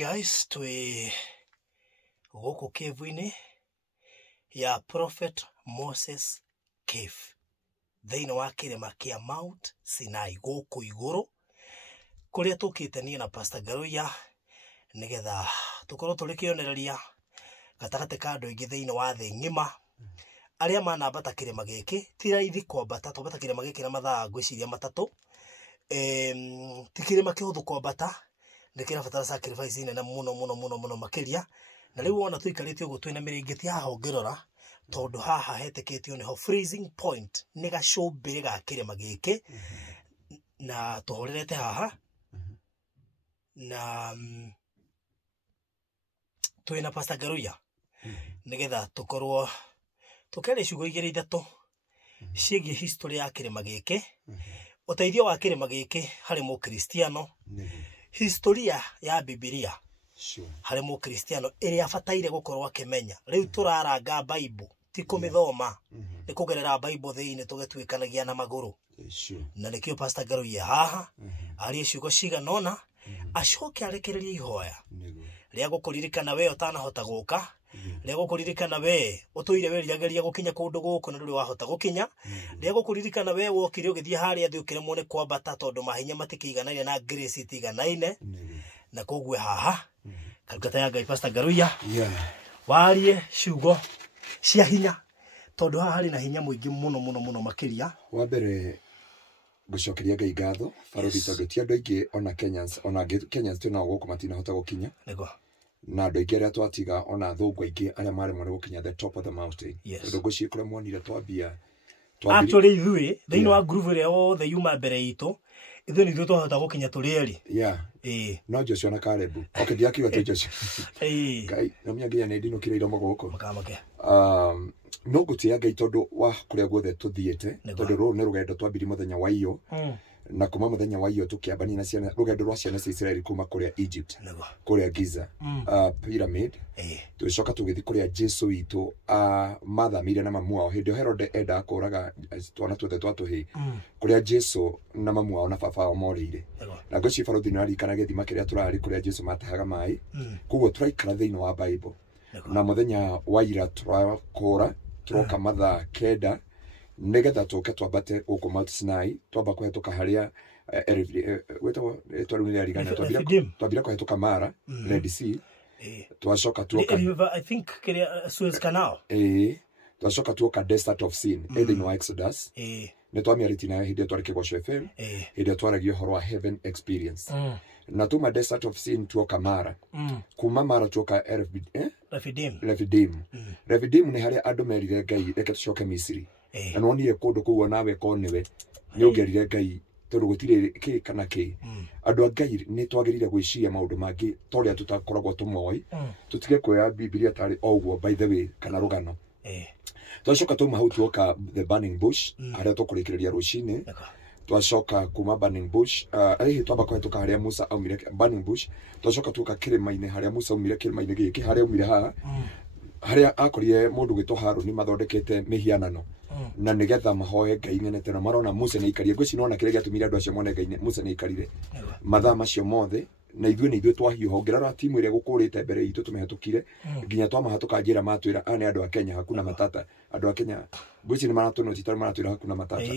Guys, goko cave-ini ya Prophet Moses Cave. Thĩinĩ wa kĩrĩma kĩa Mount Sinai goko igũrũ kũrĩa tũkĩte niĩ na Pastor Ngaruiya nĩgetha tũkorwo tũrĩ kĩonereria gatagatĩ ka andũ aingĩ thĩinĩ wa thĩ ng'ima arĩa manambata kĩrĩma gĩkĩ ti raithi kwambata twambata kĩrĩma gĩkĩ na mathaa ngwĩciria matatũ ti kĩrĩma kĩhũthũ kwambata nĩkĩrabatara sacrifice nene mũno makĩria na rĩu wona tũikarĩte ũguo twĩna mĩrĩngĩti haha ũngĩrora tondũ haha hetĩkĩtio nĩho freezing point nĩ gacũmbĩrĩ ga kĩrĩma gĩkĩ na tũhorerete haha na twĩna Pastor Ngaruiya nĩgetha tũkorwo tũkĩaria ciugo igĩrĩ ithatũ ciĩgiĩ history ya kĩrĩma gĩkĩ ũteithio wa kĩrĩma gĩkĩ harĩ mũkristiano historia ya Biblia harĩ mũkristiano ĩrĩa abataire gũkorwo akĩmenya rĩu tũraranga Bible ti kũmĩthoma nĩ kũgerera Bible thĩinĩ tũgĩtuĩkanagia na magũrũ na nĩkĩo Pastor Ngaruiya haha arie ciugo cigana ũna acoke arekererie ihoya rĩa gũkũririkana we ũtanahota gũka rĩa gũkũririkana we ũtũire wĩriragĩria gũkinya kũndũ gũkũ na ndũrĩ wahota gũkinya rĩa gũkũririkana we wokire ũgĩthiĩ harĩa thĩ ũkĩremwo nĩ kwambata tondũ mahinya matikĩiganaine na grace itiganaine na koguo haha karugata ya Ngai Pastor Ngaruiya warie ciugo cia hinya tondũ haha harĩ na hinya mũingĩ mũno makĩria wa mbere gũcokeria Ngai ngatho bũrũri tondũ ti andũ aingĩ ona Kenyans twĩnao gũkũ matinahota gũkinya na andũ aingĩ arĩa twatiga ona athũngũ aingĩ arĩa maremwo nĩ gũkinya the top of the mountain tondũ ngũciĩkũrĩa muonire twambia actually ithuĩ thĩinĩ wa groove ĩrĩa wothe yuma mbere itũ ithuĩ nĩ ithuĩ twahota gũkinya tũrĩ erĩ no Joshua na Caleb okay ndiakiuga tu Joshua Ngai na mĩa nginya nĩ ndinũkire iromo gũkũ no ngũtĩa Ngai tondũ wa kũrĩa guothe tũthiĩte tondũ rũrũ nĩ rũgendo twambiri mũthenya wa iyo na kuma mũthenya wa iyo tũkĩambania na ciana rũgendo rwa ciana cia Israeli kuma kũrĩa Egypt kũrĩa Giza pyramid tũcoka tũgĩthiĩ kũrĩa Jesu witũ mathamire na mamu wao hĩndĩ Herode enda kũraga twana tuothe twatũhĩ kũrĩa Jesu na mamu wao na baba wao morĩire na ngũciĩ barũthi nĩ arikana gĩthima kĩrĩa tũrarĩ kũrĩa Jesu matahaga maĩ koguo tũraikara thĩinĩ wa Bible na mũthenya wa ira tũrakũra tũroka mathaa kenda nĩgetha tũke twambate gũkũ Mount Sinai twamba kũhetũka harĩa wetagwo twarumire arigana twambire kũhetũka Mara Red Sea twacoka tuoka I think Suez Canal twacoka tuoka Desert of Sin thĩinĩ wa Exodus nĩ twamĩarĩtie nayo hĩndĩ ĩyo twarĩ Kĩgoco FM hĩndĩ ĩyo twaragia ũhoro wa heaven experience na tuma Desert of Sin tuoka Mara kuma Mara tuoka Refidim nĩ harĩa andũ merire Ngai reke tũcoke Misiri na nonire kũndũ kũu nawe konewe nĩ ũngerire Ngai tondũ gũtirĩ kĩ kana kĩ andũ a Ngai nĩ twagĩrĩire gwĩciria maũndũ mangĩ torĩa tũtakoragwo tũmoĩ tũtige kuoya Biblia tarĩ o ũguo by the way kana rũgano twacoka tuma hau tuoka the burning bush harĩa tũkũrĩkĩrĩria rũcinĩ twacoka kuma burning bush twamba kũhetũka harĩa Musa aumire burning bush twacoka tuoka kĩrĩma-inĩ harĩa Musa aumire kĩrĩma-inĩ gĩkĩ harĩa aumire haha harĩa akorire mũndũ gwĩtwo Harũni mathondekete mĩhianano na nĩgetha mahoe Ngai ngenete na marona Musa nĩ aikarire ngwĩci nona kĩrĩa gĩatũmire andũ acio mone Ngai Musa nĩ aikarire mathaa macio mothe na ithuĩ twahiũha ũngĩrora timu ĩrĩa gũkũrĩte mbere itũ tũmĩhetũkire nginya twamahatũka njĩra matwĩra nĩ andũ a Kenya hakuna matata andũ a Kenya ngwĩci nĩ maratũnoti tondũ maratwĩra hakuna matata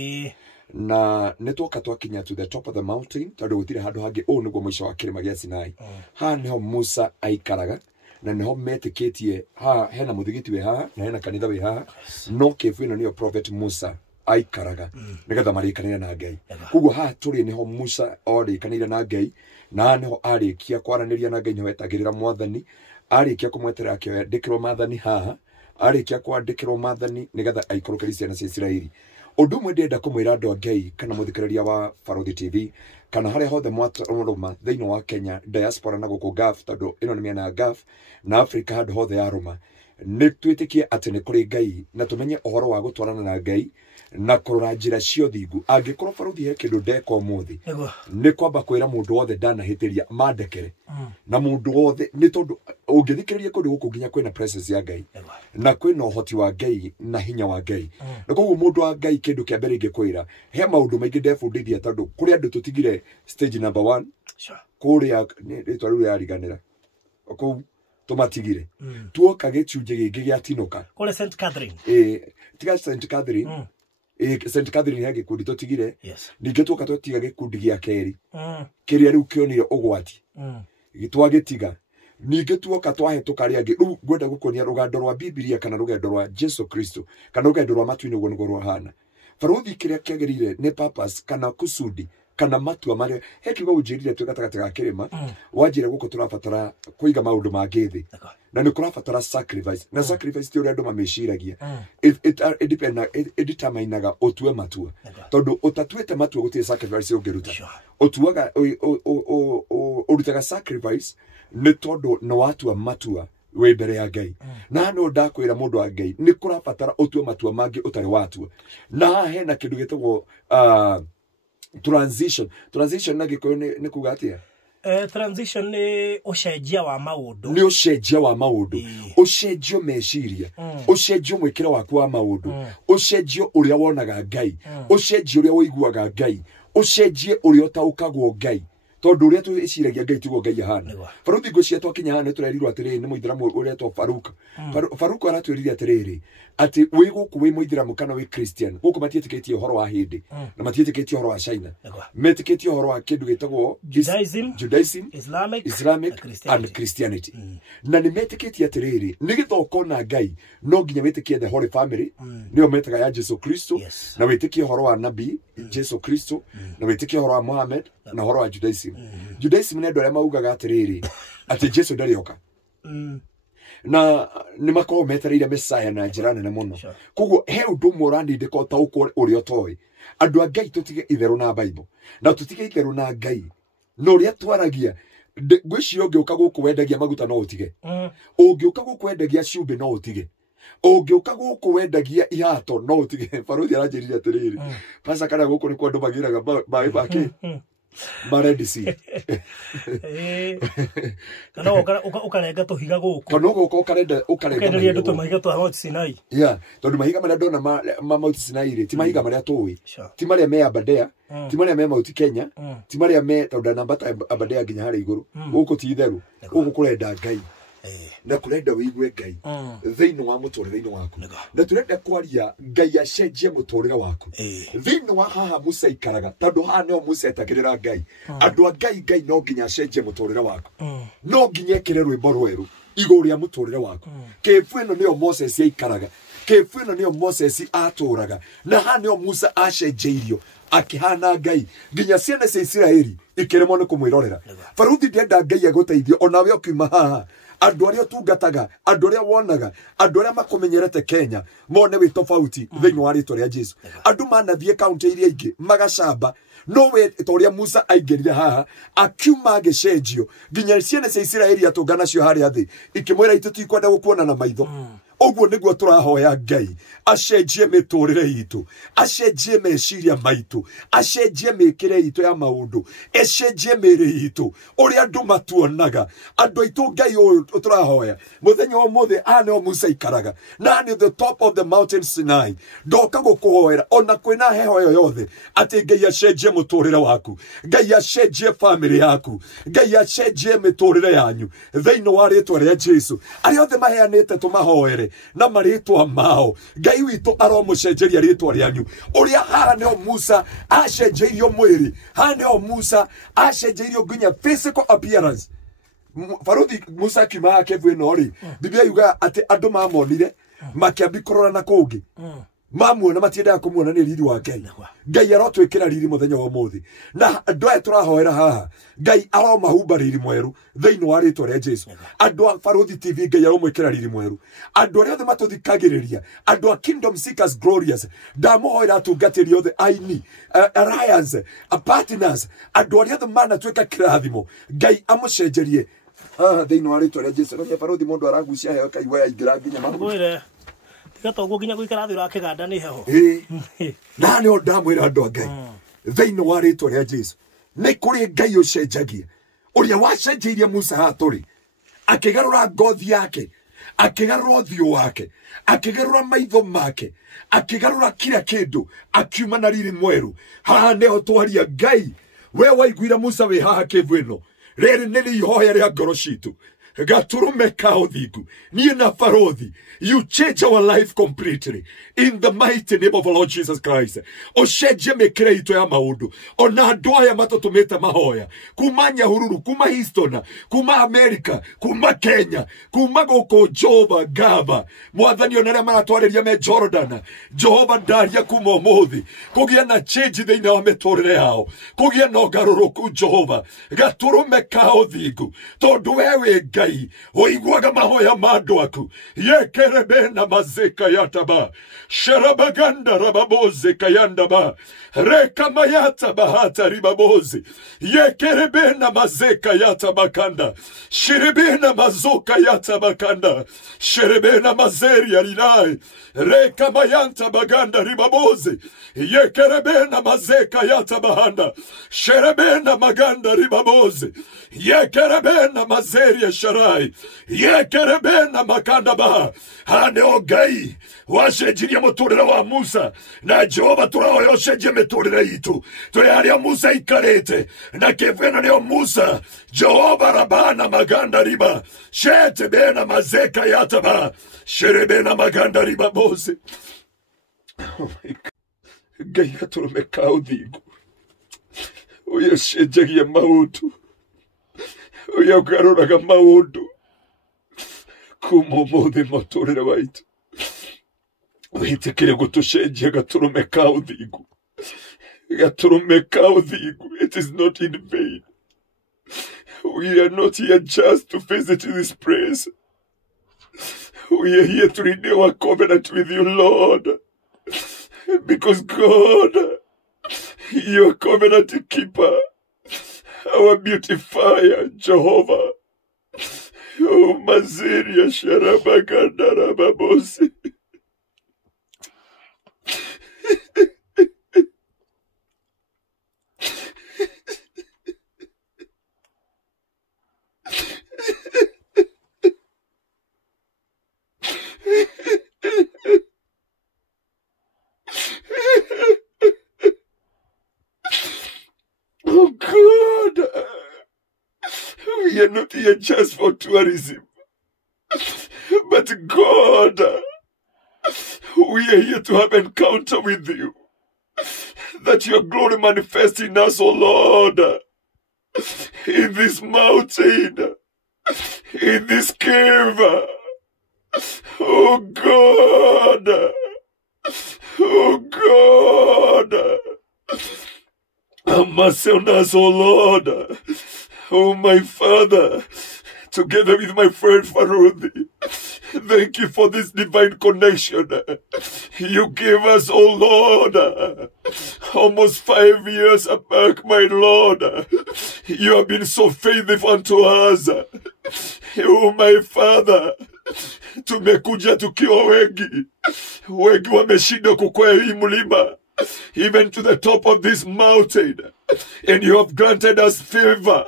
na nĩ twoka twakinya to the top of the mountain tondũ gũtirĩ handũ hangĩ ũũ nĩguo mũico wa kĩrĩma gĩa Sinai haha nĩho Musa aikaraga na nĩho metĩkĩtie haha hena mũthigiti wĩ haha na hena kanitha wĩ haha no kĩbu ĩno nĩyo Prophet Musa aikaraga nĩgetha marĩkanĩre na Ngai koguo haha tũrĩ nĩho Musa orĩkanĩire na Ngai na haha nĩho arĩkia kwaranĩria na Ngai nĩho etagĩrĩra Mwathani arĩkia kũmweterera akĩoya ndĩkĩrwo Maathani haha arĩkia kwandĩkĩrwo Maathani nĩgetha aikũrũkĩrie ciana cia Isiraeli ũndũ ũmwe ndĩrenda kũmwĩra andũ a Ngai kana mũthikĩrĩria wa Barũthi TV kana harĩa hothe mwatarũma thĩinĩ wa Kenya diaspora na gũkũ Gulf tondũ ĩno nĩ mĩena ya Gulf na Africa handũ hothe ya rũma nĩ twĩtĩkie atĩ nĩ kũrĩ Ngai na tũmenye ũhoro wa gũtwarana na Ngai na kũrora njĩra cia ũthingu angĩkorwo Barũthi he kĩndũ ndeka ũmũthĩ nĩ kwamba kwĩra mũndũ wothe ndanahĩtĩria mandekere na mũndũ wothe nĩ tondũ ũngĩthikĩrĩria kũndũ gũkũ nginya kwĩna presence ya Ngai na kwĩna ũhoti wa Ngai na hinya wa Ngai na koguo mũndũ wa Ngai kĩndũ kĩa mbere ingĩkwĩra he maũndũ maingĩ ndebundithia tondũ kũrĩ andũ tũtigire stage number 1 kũrĩa rĩtwa rĩu yariganĩra oko tumatigire tuoka gĩcunjĩ gĩngĩ gĩa tinoka kule St Catherine tiga St Catherine St Catherine ya gĩkundi tutigire ningĩ tuoka tutiga gĩkundi gĩa keri kĩrĩa rĩu kĩonire ũgwati gĩtwagĩtiga ningĩ tuoka twahĩtũka rĩangĩ rĩu ngwenda gũkonia rũgendo rwa Biblia kana rũgendo rwa Jesu Kristo kana rũgendo rwa matu-inĩ ũguo nĩguo rwahana baruthi kĩrĩa kĩagĩrĩire nĩ purpose kana kusudi kana matua marĩa hekiuga ũnjĩrire twĩ gatagatĩ ga kĩrĩma wanjĩra gũkũ tũrabatara kũiga maũndũ mangĩ thĩ na nĩ kũrabatara sacrifice na sacrifice ti ũrĩa andũ mamĩciragia ĩdeterminaga ũtue matua tondũ ũtatuĩte matua gũtirĩ sacrifice ũngĩruta ũtuaga ũrutaga sacrifice nĩ tondũ nĩ watua matua we mbere ya Ngai na no ndakwĩra mũndũ wa Ngai nĩ kũrabatara ũtue matua mangĩ ũtarĩ watua na hena kĩndũ gĩtagwo transition na gĩkũyũ nĩ kuga atĩa transition nĩ ũcenjia wa maũndũ nĩ ũcenjia wa maũndũ ũcenjio meciria ũcenjio mwĩkĩre waku wa maũndũ ũcenjio ũrĩa wonaga Ngai ũcenjio ũrĩa ũiguaga Ngai ũcenjie ũrĩa ũtaũkagwo Ngai tondu uria twiciragia Ngai tiguo Ngai ahana baruthi ngũcia twakinya hana tũrerirwo atĩrĩrĩ nĩ mũithĩramu ũrĩa to Faruku aratwĩrire atĩrĩrĩ ati wĩ gũkũ wĩ mũithĩramu kana wĩ Christian gũkũ matiĩtĩkĩtie ũhoro wa hindi na matiĩtĩkĩtie ũhoro wa China metĩkĩtie ũhoro wa kĩndũ gĩtagwo Judaism Islamic and Christianity na nĩ metĩkĩtie atĩrĩrĩ nĩ gĩthoko na Ngai no nginya wĩtĩkie the Holy Family nĩyo metaga ya Jesu Kristo na wĩtĩkie ũhoro wa nabii Jesu Kristo na wĩtĩkie ũhoro wa Muhammad na ũhoro wa Judaism nĩ andũ arĩa maugaga atĩrĩrĩ atĩ Jesu ndarĩ oka na nĩ makoragwo metereire Messiah na njĩra nene mũno koguo he ũndũ ũmwe ũranindĩka ũtaũkwo ũrĩa ũtoĩ andũ a Ngai tũtige itherũ na Bible na tũtige itherũ na Ngai na ũrĩa twaragia ngwĩciria ũngĩũka gũkũ wendagia maguta no ũtige ũngĩũka gũkũ wendagia cumbĩ no ũtige ũngĩũka gũkũ wendagia ihato no ũtige baruthi aranjĩrire atĩrĩrĩ pasa kana gũkũ nĩ kwa andũ magĩraga maĩ make marendisi kana ukarenga tuhiga guku kana ukarenga ndio ndo mahiga twa Mount Sinai tondu mahiga maria ndona ma Mount Sinai ri ti mahiga maria tuwi ti maria me Aberdare ti maria me Mount Kenya ti maria me tondu namba ta Aberdare nginya hari iguru guku ti itheru guku kurenda Ngai na kurenda wigue Ngai thiini wa muturire-ini waku na turenda kwaria Ngai acenjie muturire waku thiini wa haha Musa ikaraga tondu haha no Musa etagirira Ngai andu a Ngai no nginya acenjie muturire waku no nginya ekire rwimbo rweru iguru ria muturire waku kefu ino niyo Moses aikaraga kefu ino niyo Moses aturaga na haha niyo Musa acenjeirio akihana Ngai nginya ciana cia Israeli ikiremo ni kumwirorera baruthi ndenda Ngai aguteithio onawe okiuma haha andu aria tungataga andu aria wonaga andu aria makumenyerete Kenya mone wi tofauti thiini wa ritwa ria Jesu andu manathie county iria ingi magacamba no we toria Musa aingirire haha akiuma agicenjio nginya ciana cia Israeli atungana cio haria thi ikimwira itutikwenda gukuona na maitho oguo niguo turahoya Ngai acenjie miturire itu acenjie meciria maitu acenjie mikire itu ya maundu acenjie miri itu uri andu matuonaga andu aitu Ngai turahoya muthenya wa muthe ane o Musa ikaraga na ni the top of the mountain Sinai ndoka gukuhoera ona kwina heho yo yothe ati Ngai acenjie muturire waku Ngai acenjie family yaku Ngai acenjie miturire yanyu thiini wa ritwa ria Jesu ari othe maheanite tumahoere na maritwa mao Ngai witu aromucenjeria ritwa rianyu uria haha ni o Musa acenjeirio mwiri haha ni o Musa acenjeirio nginya physical appearance baruthi Musa kimaa kevu ino ri Biblia yuga ati andu mamonire makiambi kurora na kungi mamuona matiendaga kumuona ni riri wa Ngai Ngai arotwikira riri muthenya wa muthi na andu aya turahoera haha Ngai aromahumba riri mweru thiini wa ritwa ria Jesu andu a Baruthi TV Ngai aromwikira riri mweru andu aria othe matuthikagiriria andu a Kingdom Seekers Glorious ndamuhoera atungatiri othe aini alliance partners andu aria othe manatwika kirathimo Ngai amucenjerie thiini wa ritwa ria Jesu na Baruthi mundu aragucia heo kaigwa yaingira nginya magwire gatogo nginya guikara thira kiganda ni heho na ni ndamwira andu a Ngai thiini wa ritwa ria Jesu ni kuri Ngai ucenjagia uria wacenjeirie Musa haturi akigarura ngothi yake akigarura uthio wake akigarura maitho make akigarura kila kindu akiuma na riri mweru haha neho twaria Ngai we waiguira Musa we haha kivu ino riri nĩ ihoya ria ngoro citu gaturume kaothigu niĩ na barothi. You change our life completely in the mighty name of our Lord Jesus Christ. Ocenjie mĩkĩre itũ ya maũndũ. Ona andũ aya matũtũmĩte mahoya kuma Nyahururu, kuma Houston, kuma America, kuma Kenya, kuma gũkũ Jehova Ngaba. Mwathani ona arĩa maratwarĩria me Jordan, Jehova ndaria kuma ũmũthĩ kũgĩa na change thĩinĩ wa mĩtũrĩre yao, kũgĩa na ũgarũrũku Jehova. Gatũrũme kaothingu tondũ we wĩ Ngai ũiguaga mahoya ma andũ aku. Yekerebena mazeka yataba sharabaganda rababoze kayandaba reka mayata bahata ribaboze yekerebena mazeka yatabakanda shirebena mazoka yatabakanda shirebena mazeri yalinai reka mayanta baganda ribaboze yekerebena mazeka yatabahanda shirebena maganda ribaboze yekerebena mazeri sharai yekerebena makanda baha. Hane o Ngai wacenjirie mũtũrĩre wa Musa, na Jehova tũrahoya ũcenjie mĩtũrĩre itũ tũrĩ harĩa Musa aikarĩte na kĩbwena nĩo Musa. Jehova rabana maganda riba shete bena mazeka yataba sherebena maganda riba bose. Oh my God. Ngai gatũrũme kaothingu ũyũ ũcenjagia maũndũ, ũyũ ũgarũraga maũndũ kuma ũmũthĩ mũtũrĩre witũ. Wĩtĩkĩre gũtũcenjia gatũrũme kaothingu, gatũrũme kaothingu. It is not in vain. We are not here just to visit this place. We are here to renew our covenant with you, Lord. Because God, your covenant keeper, our beautifier, Jehovah. Oh, Maziria Sharabaganda Rababosi. Oh God, we are not here just for tourism, but God, we are here to have encounter with you, that your glory manifests in us, oh Lord, in this mountain, in this cave. Oh God, oh God, have mercy on us, oh Lord. Oh my Father, together with my friend Faruthi, thank you for this divine connection you gave us, oh Lord. Almost 5 years back, my Lord. You have been so faithful unto us. Oh my Father, tumekuja tukiwa wengi. Wengi wameshindwa kukwea hii mlima, even to the top of this mountain. And you have granted us favor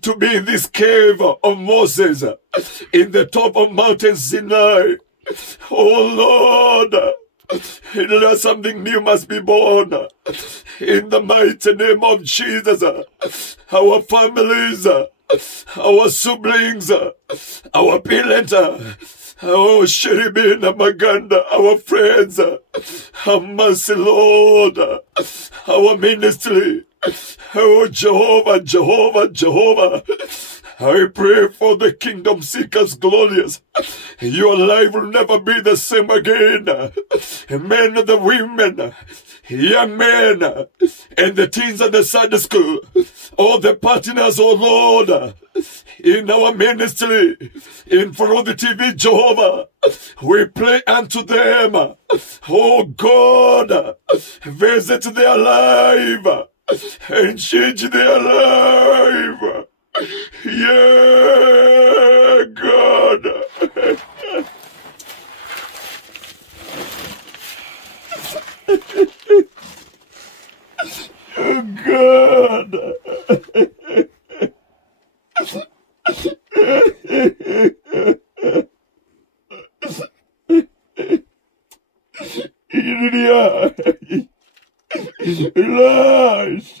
to be in this cave of Moses, in the top of Mountain Sinai. Oh Lord, let something new must be born. In the mighty name of Jesus, our families, our siblings, our parents, oh, Sheribina Maganda, our friends, have mercy, Lord, our ministry. Oh, Jehovah, Jehovah, Jehovah, I pray for the kingdom seekers glorious. Your life will never be the same again. Men and the women, young men, and the teens at the Sunday school, all the partners, oh Lord, in our ministry, in front of the TV, Jehovah, we pray unto them. Oh God, visit their life and change their life. Yeah, God. Oh, God.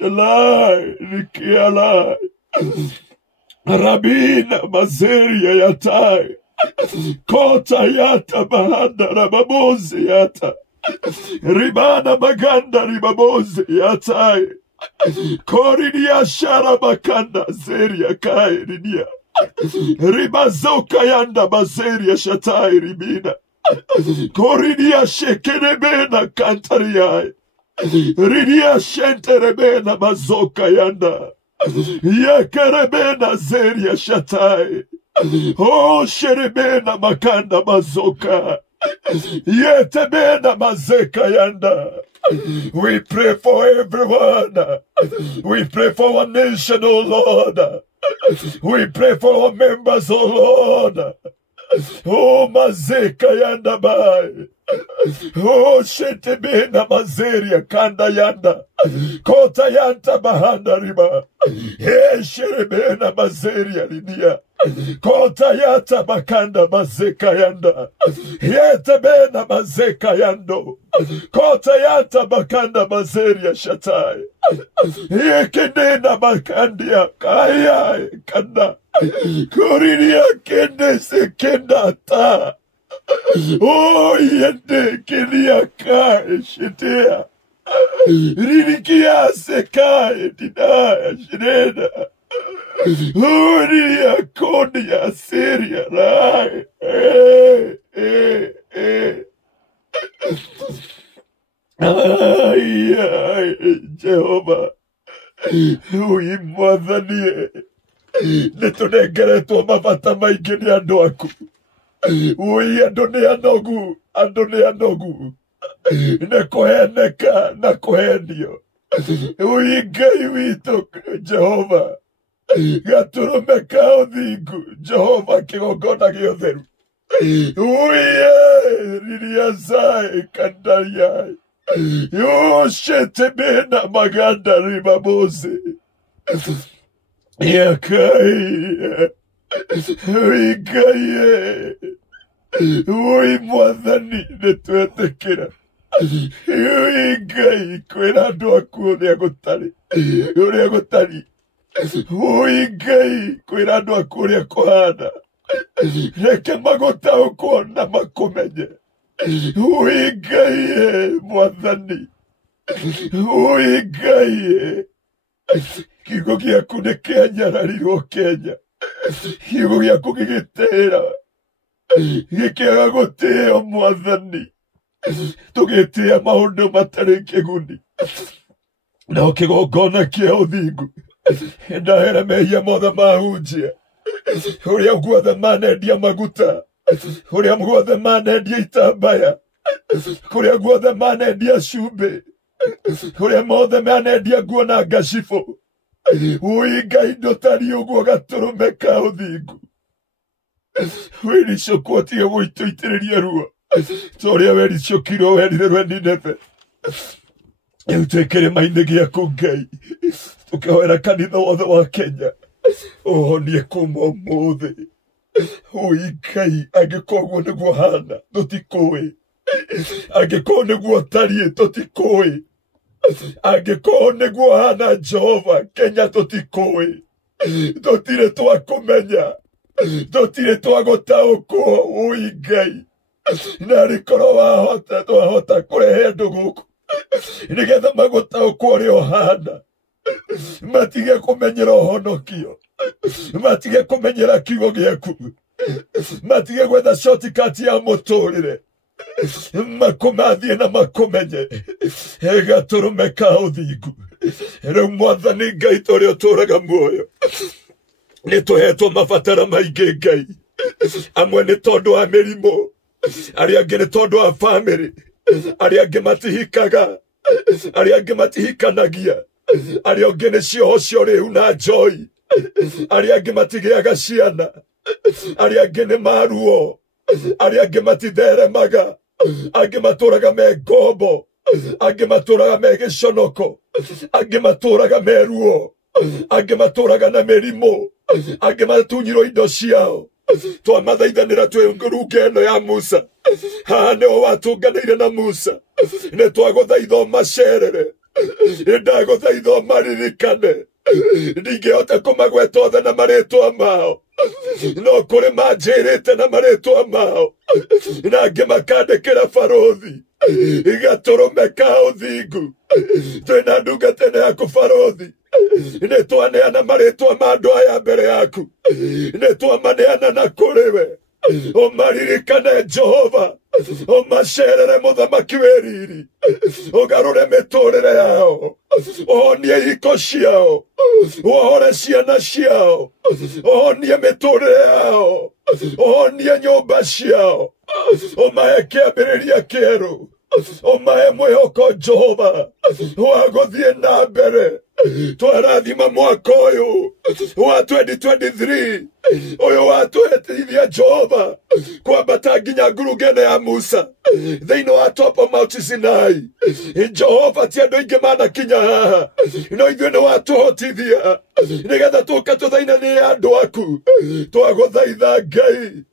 Lie, Rabina mazeria yatai. Kota yata bahanda rababozi yata. Ribana maganda ribabozi yatai. Koridia shara makanda zeria kai ridia. Ribazoka yanda bazeria shatai ribina. Koridia shekerebena kantariai. Ridia shenterebena mazoka yanda. Yakarebena zeria shatai. Oh, sherebena makanda mazoka. Yetebena mazeka yanda. We pray for everyone. We pray for our nation, oh Lord. We pray for our members, oh Lord. Oh, mazeka yanda bai. Oh, shetebena mazeria kanda yanda. Kota yanta bahanda riba. He sherebena mazeria lidia. Kota yata bakanda mazeka yanda. Yetebena mazeka yando. Kota yata bakanda mazeria shatai. Yekenena bakandia kaya kanda. Korinia kende se kenda ta. Oh, yende kenia kai shitea. Rinikia se kai dinaya shirena. Oh, niya konia seria rai. Ay, Jehovah. Uimwadhanie. Nitunengere tu mabata maingi ni andu aku. Ui andone anogu. Nekuheneka na kuhenio. Ui Ngai witu Jehova. Gaturumeka uthingu. Jehova kigongona giotheru. Ui ririazai kandariai. Yo shetebena maganda ribaboze. Yakai. Wikai. Ui mwathani netuetekera. Wikai kwera andu aku uria gutari. Wikai kwera andu aku uria kuhana. Reke magutaukwo na makumenye. Wikai mwathani. Wikai. Kiugo giaku nĩ kĩanyararirwo Kenya. Kiugo giaku gĩgĩtĩĩra. Gĩkĩaga gũtĩĩo Mwathani. Tũgĩtĩĩa maũndũ matarĩ kĩguni. No kĩgongona kĩa ũthingu. Ndahera mehia mothe mahunjia. Ũrĩa guothe manendia maguta. Ũrĩa guothe manendia itambaya. Kũrĩa guothe manendia cumbĩ. Kũrĩa mothe manendia nguo na ngacibũ. Ui Ngai ndũtariĩ ũguo gatũrũme ka ũthingu. Wĩricũkwo tiga gũitũitĩrĩria ruo. Ta ũrĩa wericũkirwo werirĩrwo Nineve. Rĩu twĩ kĩrĩma-inĩ gĩaku Ngai. Tũkĩhoera kanitha wothe wa Kenya. Ũhonie kuma ũmũthĩ. Ui Ngai angĩkorwo ũguo nĩguo hana tũtikũĩ. Angĩkorwo nĩguo tariĩ tũtikũĩ. Angĩkorwo nĩguo hana Jehova Kenya tũtikũĩ. Tũtirĩ twa kũmenya. Tũtirĩ twa gũtaũkwo ui Ngai. Na rĩkorwo wahota kũrehe andũ gũkũ. Nĩgetha magũtaũkwo ũrĩa ũhana. Matige kũmenyera ũhonokio. Matige kũmenyera kiugo gĩaku. Matige gwetha shortcut ya mũtũrĩre. Makumathiĩ na makumenye. Gatũrũme ka ũthingu. Rĩu Mwathani Ngai ũrĩa ũtũũraga muoyo. Nĩtũhetwo mabatara maingĩ Ngai. Amwe nĩ tondũ wa mĩrimũ. Arĩa angĩ nĩ tondũ wa bamĩrĩ. Arĩa angĩ matihikaga. Arĩa angĩ matihikanagia. Arĩa angĩ nĩ cioho cio rĩu na njoi. Arĩa angĩ matigĩaga ciana. Arĩa angĩ nĩ maruo. Arĩa angĩ matitheremaga. Angĩ matũũraga me ngombo. Angĩ matũũraga me gĩconoko. Angĩ matũũraga me ruo. Angĩ matũũraga na mĩrimũ. Angĩ matunyirwo indo ciao. Twamathaithanĩra twĩ ngurunga ĩno ya Musa. Haha nĩho watũnganĩire na Musa. Nĩ twagũthaitha ũmacerere. Nĩ ndagũthaitha ũmaririkane. ndingĩhota kũmagweta othe na marĩtwa mao, no kũrĩ manjĩrĩte na marĩtwa mao, na ngĩmakandĩkĩra barũthi gatũrũme ka ũthingu. Twĩna ndungata ĩno yaku barũthi, nĩ twaneana marĩtwa ma andũ aya mbere yaku, nĩ twamaneana na kũrĩ we. Ũmaririkane Jehova, ũmacerere mũthamaki wĩriri, ũgarũre mĩtũrĩre yao, ũhonie ihiko ciao, wohore ciana ciao, ũhonie mĩtũrĩre yao, ũhonie nyũmba ciao, ũmahe kĩambĩrĩria kĩerũ, ũmahe mwĩhoko Jehova wa gũthiĩ na mbere. Twarathima mwaka ũyũ wa 2023 ũyũ watũhetithia Jehova kwambata nginya ngurunga-inĩ ya Musa thĩinĩ wa top of Mount Sinai. Jehova ti andũ aingĩ manakinya haha, no ithuĩ nĩ watũhotithia nĩgetha tũũke tũthainanie andũ aku. Twagũthaitha Ngai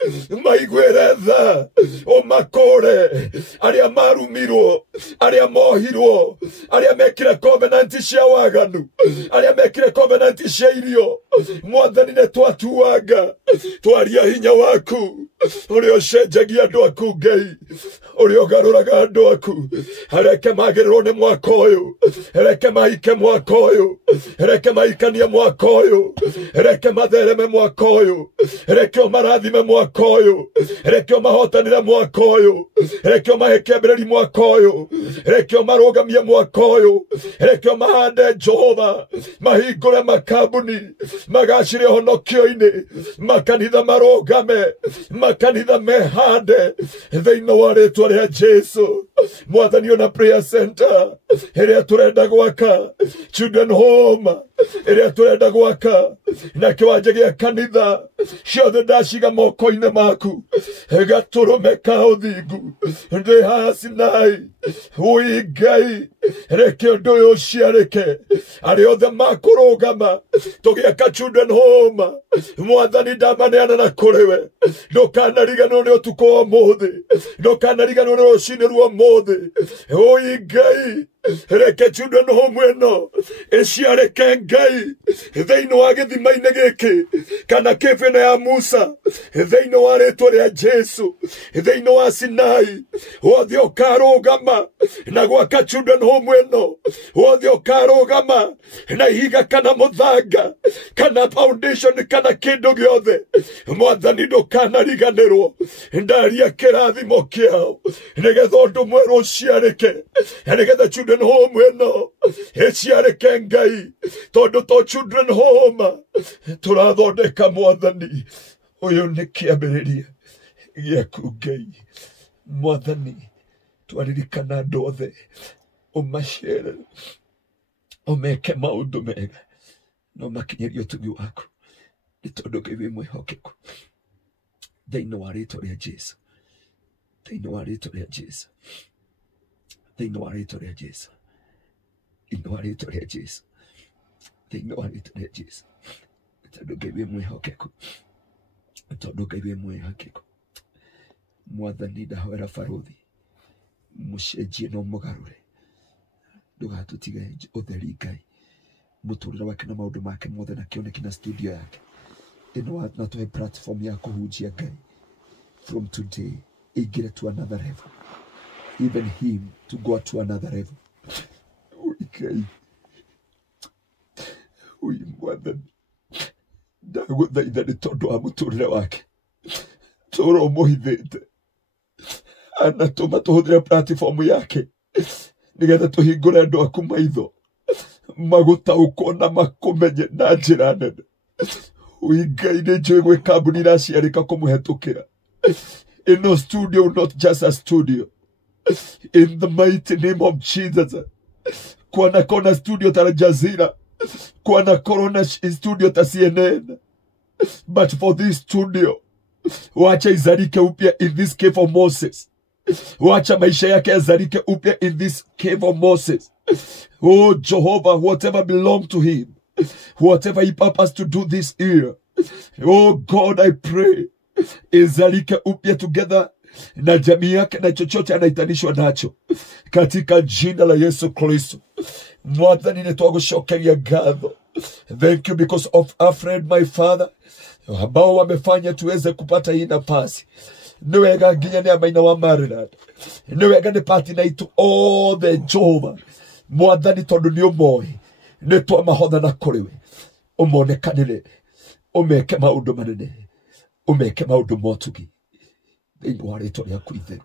maiguĩre tha, ũmakũre arĩa marumirwo, arĩa mohirwo, arĩa mekire covenant cia waganu, arĩa mekire covenant cia irio. Mwathani nĩ twatuanga twaria hinya waku, ũrĩa ũcenjagia andũ aku Ngai, ũrĩa ũgarũraga andũ aku. Reke magĩrĩrwo nĩ mwaka ũyũ, reke mahike mwaka ũyũ, reke mahikanie mwaka ũyũ, reke mathereme mwaka ũyũ, reke ũmarathime mwaka ũyũ, reke ũmahotanĩre mwaka ũyũ, reke ũmahe kĩambĩrĩria mwaka ũyũ, reke ũmarũgamie mwaka ũyũ, reke ũmahande Jehova, mahingũre makambuni, magacĩre ũhonokio-inĩ, makanitha marũgame, makanitha mehande thĩinĩ wa rĩĩtwa rĩa Jesu. Mwathani ona prayer center ĩrĩa tũrenda gwaka, children home ĩrĩa tũrenda gwaka, na kĩwanja gĩa kanitha, ciothe ndaciga moko-inĩ maku. Gatũrũme ka ũthingu ndĩ haha Sinai, wĩ Ngai, reke ũndũ ũyũ ũciarĩke. Arĩa othe makũrũgama tũgĩaka children home, Mwathani ndamaneana na kũrĩ we. Ndũkanariganĩrwo nĩ ũtukũ wa ũmũthĩ, ndũkanariganĩrwo nĩ rũciinĩ rwa ũmũthĩ. Wĩ Ngai, reke children home ĩno ĩciarĩke Ngai thĩinĩ wa gĩthima-inĩ gĩkĩ, kana kĩbĩ ĩno ya Musa, thĩinĩ wa rĩĩtwa rĩa Jesu, thĩinĩ wa Sinai. Wothe ũkarũgama na gwaka children home ĩno, wothe ũkarũgama na ihiga kana mũthanga kana foundation kana kĩndũ gĩothe, Mwathani ndũkanariganĩrwo. Ndaria kĩrathimo kĩao nĩgetha ũndũ mwerũ ũciarĩke, nĩgetha children home ĩno ĩciarĩke Ngai, tondũ to children home tũrathondeka Mwathani. Ũyũ nĩ kĩambĩrĩria gĩaku Ngai. Mwathani, twaririkana andũ othe, ũmacerere, ũmeke maũndũ mega, na ũmakinyĩrie ũtugi waku, nĩ tondũ Ngai wĩ mwĩhokeku. Thĩinĩ wa rĩĩtwa rĩa Jesu, thĩinĩ wa rĩĩtwa rĩa Jesu, thĩinĩ wa rĩĩtwa rĩa Jesu, thĩinĩ wa rĩĩtwa rĩa Jesu, thĩinĩ wa rĩĩtwa rĩa Jesu, tondũ Ngai wĩ mwĩhokeku, tondũ Ngai wĩ mwĩhokeku. Mwathani, ndahoera barũthi, mũcenjie na ũmũgarũre, ndũgatũtige ũtheri Ngai, mũtũrĩre wake na maũndũ make mothe, na kĩoneki na studio yake ĩno, na tũhe platform ya kũhunjia Ngai. From today, ingĩre to another level, even him to go to another level. Ngai, Mwathani, ndagũthaitha nĩ tondũ wa mũtũrĩre wake tũra ũmũhithĩte, anatũma tũhũthĩre platform yake nĩgetha tũhingũre andũ aku maitho, magũtaũkwo na makũmenye na njĩra nene. Ngai, nĩ njũĩ gwĩ kambuni iraciarĩka kũmũhetũkĩra. Ĩno studio, not just a studio, in the mighty name of Jesus. Kwana kona studio ta Al Jazeera, kwana kona studio ta CNN, but for this studio, wacha izalike upya in this cave of Moses. Wacha maisha yake yazalike upya in this cave of Moses. Oh Jehovah, whatever belonged to him, whatever he purposed to do this year, oh God, I pray, izalike upya together na jamii yake na chochote anaitanishwa nacho, katika jina la Yesu Kristo. Mwathani, nĩtwagũcokeria ngatho Thank you because of our friend, my Father, ambao wamefanya tuweze kupata hii nafasi. Niwega nginya ni amaina wa Maryland. Niwega ni party night all the Jehova. Mwathani tondu ni umoi. Ni twa mahotha na kuriwe. Umonekanire. Umeke maundu manene. Umeke maundu motugi. Thĩinĩ wa rĩĩtwa rĩaku itheru.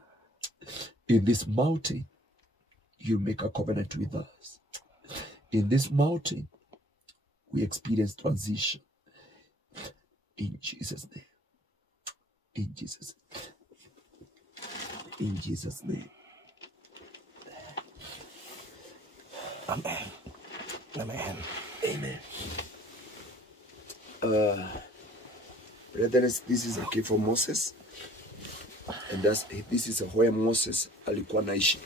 In this mountain, you make a covenant with us. In this mountain, we experience transition. In Jesus' name. In Jesus' name. In Jesus' name. Amen. Amen. Amen. Brethren, this is a key for Moses. And this is where Moses alikuwa naishi.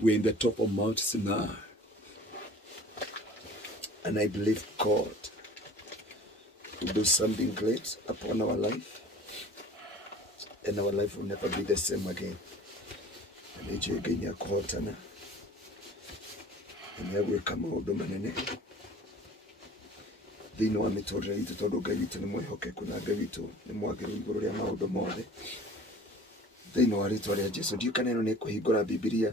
We're in the top of Mount Sinai. And I believe God will do something great upon our life. And our life will never be the same again. And I just gain your quarter. And I will come out of manene. Thĩinĩ wa mĩtũrĩre itũ tondũ Ngai witũ nĩ mwĩhokeku na Ngai witũ nĩ mwagĩrĩru igũrũ rĩa maũndũ mothe. Thĩinĩ wa rĩĩtwa rĩa Jesũ, ndiũĩ kana ĩno nĩ kũhingũra Bibilia.